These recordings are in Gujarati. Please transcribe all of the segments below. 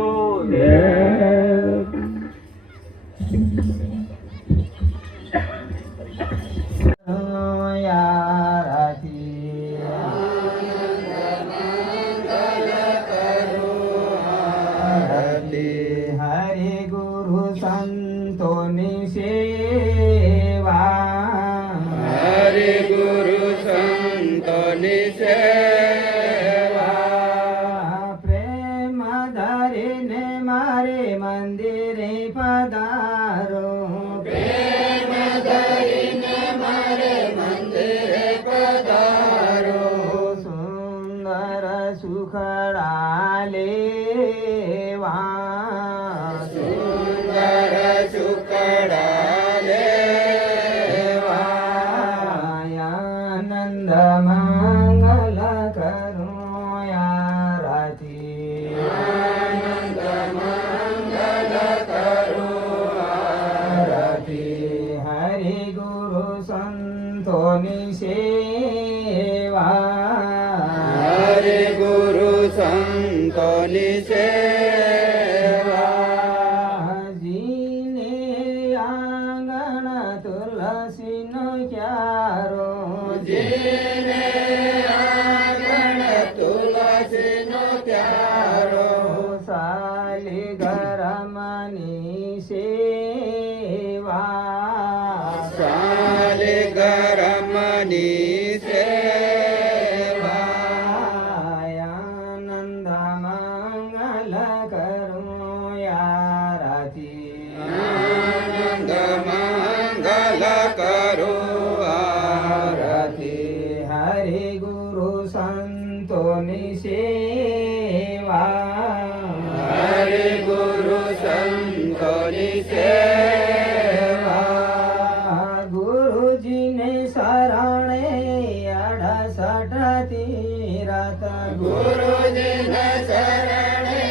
ગુરુદેવ. હરે ગુરુ સંતોની સેવા, હરે ગુરુ સંતોની સેવા. પ્રેમ ધરીને મારે મંદિરે પધારો, પ્રેમ ધરીને મારે મંદિરે પધારો. સુંદર સુખડા લેવા, સુંદર સુકડા લેવા. આનંદ મંગલ કરો આરતી, આનંદ મંગલ કરો આરતી. હરે ગુરુ સંતોની સેવા, હરે ગુરુ સંતોની સેવા. જીને આંગણ તુલસીનો ક્યારો, જેને આંગણ તુલસીનો ક્યારો. સાલી ગરમની સેવા, સાલે ગરમની સેવા. આનંદ મંગલ કરો આરતી, આનંદ મંગલ કરો આરતી. હરે ગુરુ સંતોની સેવા, હરે ગુરુ સંતોની સેવા. ગુરુજીને શરણે 68 તીરથ, ગુરુજીને શરણે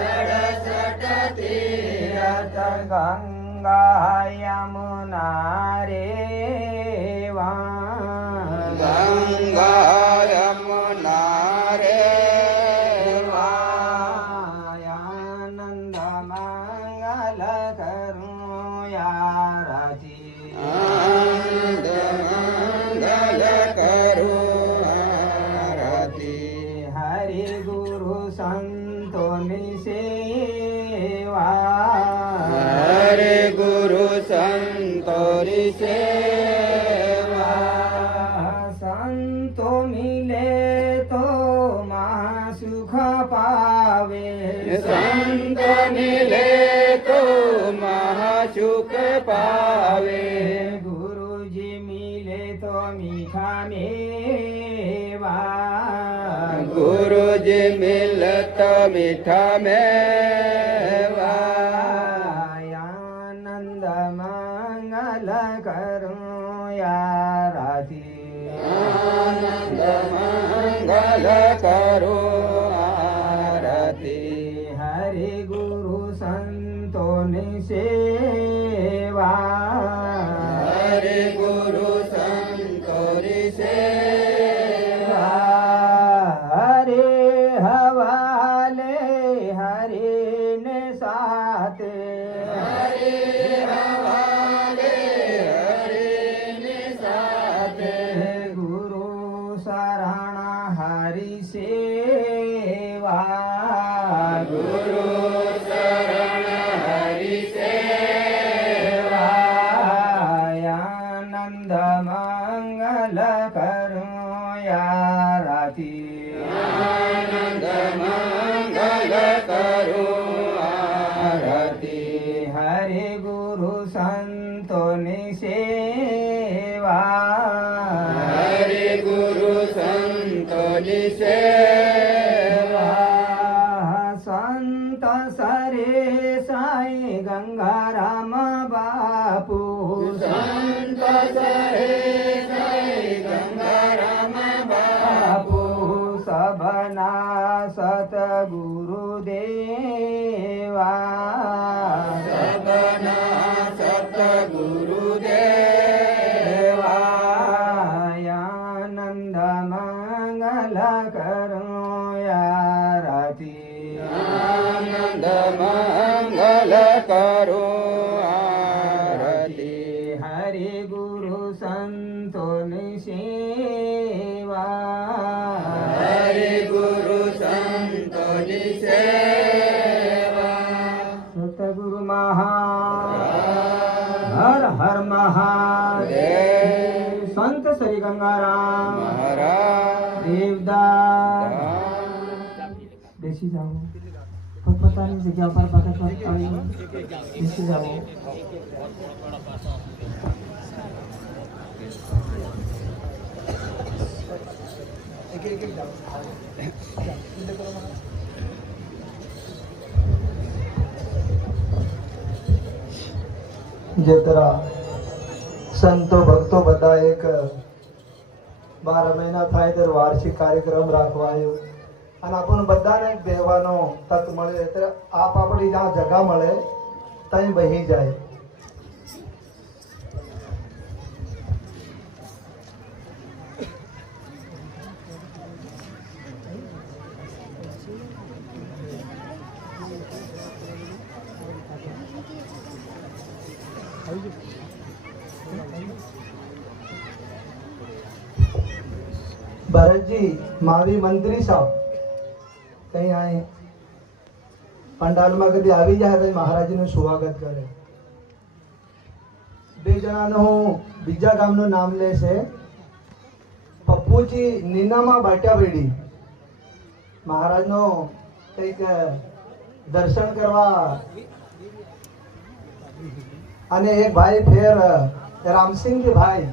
68 તીરથ. ગંગા યમુના રેવા, ગંગા યમુના રેવા. આનંદ મંગલ કરો આરતી, આનંદ મંગલ કરો આરતી. હરે ગુરુ સંતોની સેવા, હરે ગુરુ સંતોની સેવા. સંતો મિલે તો મહાસુખ પાવે, સંત મિલે તો મહાસુખ પાવે. ગુરુજી મિલે તો મીઠા મેવા, ગુરુજી મિલત મીઠા મેવા. આનંદ મંગલ કરો આરતી, આનંદ મંગલ કરો આરતી. હરે ગુરુ સંતોની સેવા, હરે ગુરુ સંતોની સેવા. હરે હવાલે હરે ને સાથે, હરે હવાલે હરે ને સાથે. ગુરુ શરણ હરિ સેવા, ગુરુ શરણ હરિ સેવા. આનંદ મંગલ કરો આરતી, આનંદ મંગલ કરો આરતી. હરે ગુરુ સંતોની સેવા, હરે ગુરુ સંતોની સેવા. સંત સરે સાઈ ગંગારામ બાપુ, સંત સરે સાઈ ગંગારામ બાપુ. સબના સતગુરુ દેવા, સબના સતગુરુ દેવા. આનંદ મંગલ કરો આરતી, આનંદ गंगाराम महाराज देवदास राम बेसी जाओ પોતપોતાની જગ્યા પર ભગત આવી બેસી જાઓ જે તરા સંતો ભક્તો બધા એક 12 મહિના થાય ત્યારે વાર્ષિક કાર્યક્રમ રાખવાયો અને આપણને બધાને બેહવાનો તક મળે એટલે આપ આપણી જ્યાં જગા મળે ત્યાં બહી જાય भरत जी मावी मंत्री साहब कहीं आए पंडाल में कभी આવી જાય તો મહારાજી નું સ્વાગત કરે બે જણાનું બીજા ગામનું નામ લે છે પપ્પુજી નીનામાં બાટ્યાવેડી મહારાજનો કંઈક દર્શન કરવા અને એક ભાઈ ફેર રામસિંહ ભાઈ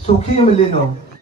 સુખી મિલીનો